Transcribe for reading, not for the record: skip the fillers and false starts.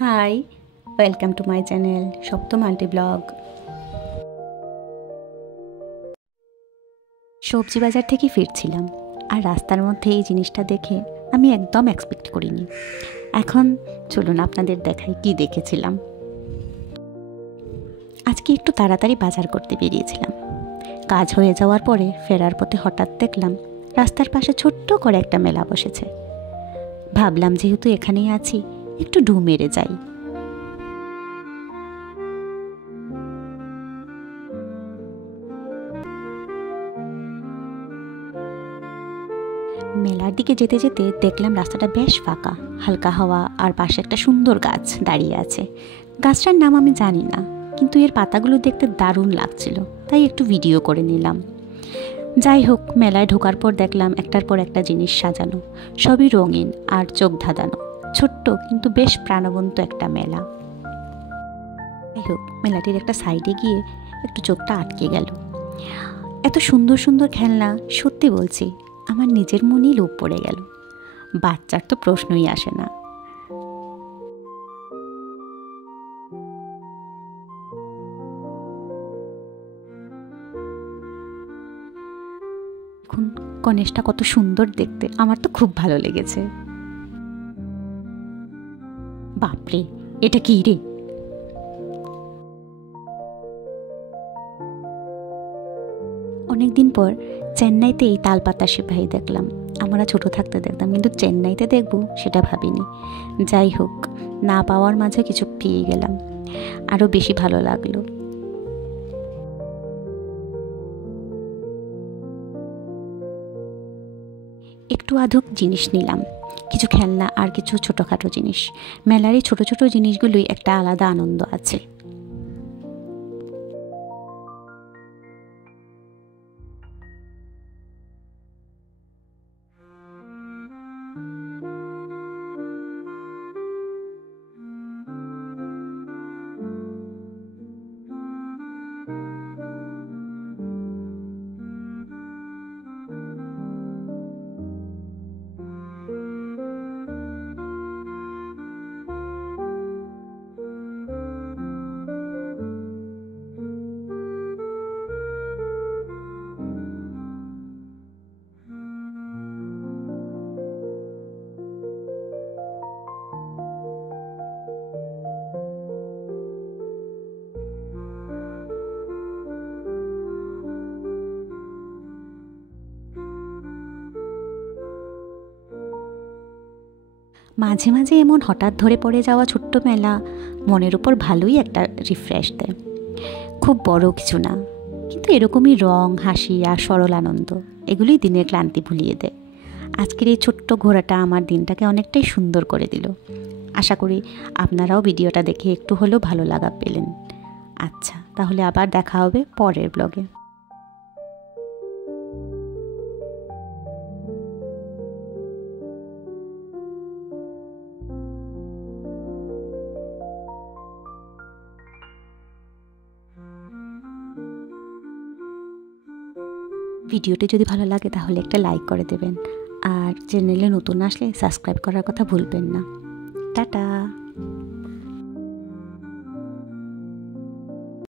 High, welcome to my channel Sapta multi blog. সবজি বাজার থেকে ফিরছিলাম, আর রাস্তার মধ্যে এই জিনিসটা দেখে আমি একদম এক্সপেক্ট করিনি। এখন চলুন আপনাদের দেখাই কি দেখেছিলাম। আজকে একটু তাড়াতাড়ি বাজার করতে বেরিয়েছিলাম। কাজ হয়ে যাওয়ার পরে ফেরার পথে হঠাৎ দেখলাম রাস্তার পাশে ছোট্ট করে একটা মেলা বসেছে। ভাবলাম যেহেতু এখানেই আছি, একটু ঢু মেরে যাই। মেলার দিকে যেতে যেতে দেখলাম রাস্তাটা বেশ ফাঁকা, হালকা হাওয়া, আর পাশে একটা সুন্দর গাছ দাঁড়িয়ে আছে। গাছটার নাম আমি জানি না, কিন্তু এর পাতাগুলো দেখতে দারুণ লাগছিল, তাই একটু ভিডিও করে নিলাম। যাই হোক, মেলায় ঢোকার পর দেখলাম একটার পর একটা জিনিস সাজানো, সবই রঙিন আর চোখ ধাঁধানো। ছোট্ট কিন্তু বেশ প্রাণবন্ত একটা মেলা। যাই হোক, মেলাটির একটা সাইডে গিয়ে একটু চোখটা আটকে গেল। এত সুন্দর সুন্দর খেলনা, সত্যি বলছি আমার নিজের মনেই লোভ পড়ে গেল। বাচ্চার তো প্রশ্নই আসে না। এখন গণেশটা কত সুন্দর দেখতে, আমার তো খুব ভালো লেগেছে। বাপরে, এটা কি রে? অনেকদিন পর চেন্নাইতে এই তালপাতা সিপাহী দেখলাম। আমরা ছোট থাকতে দেখতাম, কিন্তু চেন্নাইতে দেখব সেটা ভাবিনি। যাই হোক, না পাওয়ার মাঝে কিছু পেয়ে গেলাম, আরও বেশি ভালো লাগলো। একটু আধুক জিনিস নিলাম, কিছু খেলনা আর কিছু ছোটোখাটো জিনিস। মেলার এই ছোটো ছোটো জিনিসগুলোই একটা আলাদা আনন্দ আছে। মাঝে মাঝে এমন হঠাৎ ধরে পড়ে যাওয়া ছোট্ট মেলা মনের উপর ভালোই একটা রিফ্রেশ দেয়। খুব বড় কিছু না, কিন্তু এরকমই রং, হাসি আর সরল আনন্দ, এগুলোই দিনের ক্লান্তি ভুলিয়ে দেয়। আজকের এই ছোট্ট ঘোরাটা আমার দিনটাকে অনেকটাই সুন্দর করে দিল। আশা করি আপনারাও ভিডিওটা দেখে একটু হলেও ভালো লাগা পেলেন। আচ্ছা, তাহলে আবার দেখা হবে পরের ব্লগে। ভিডিওটি যদি ভালো লাগে তাহলে একটা লাইক করে দেবেন, আর চ্যানেলে নতুন আসলে সাবস্ক্রাইব করার কথা ভুলবেন না। টাটা।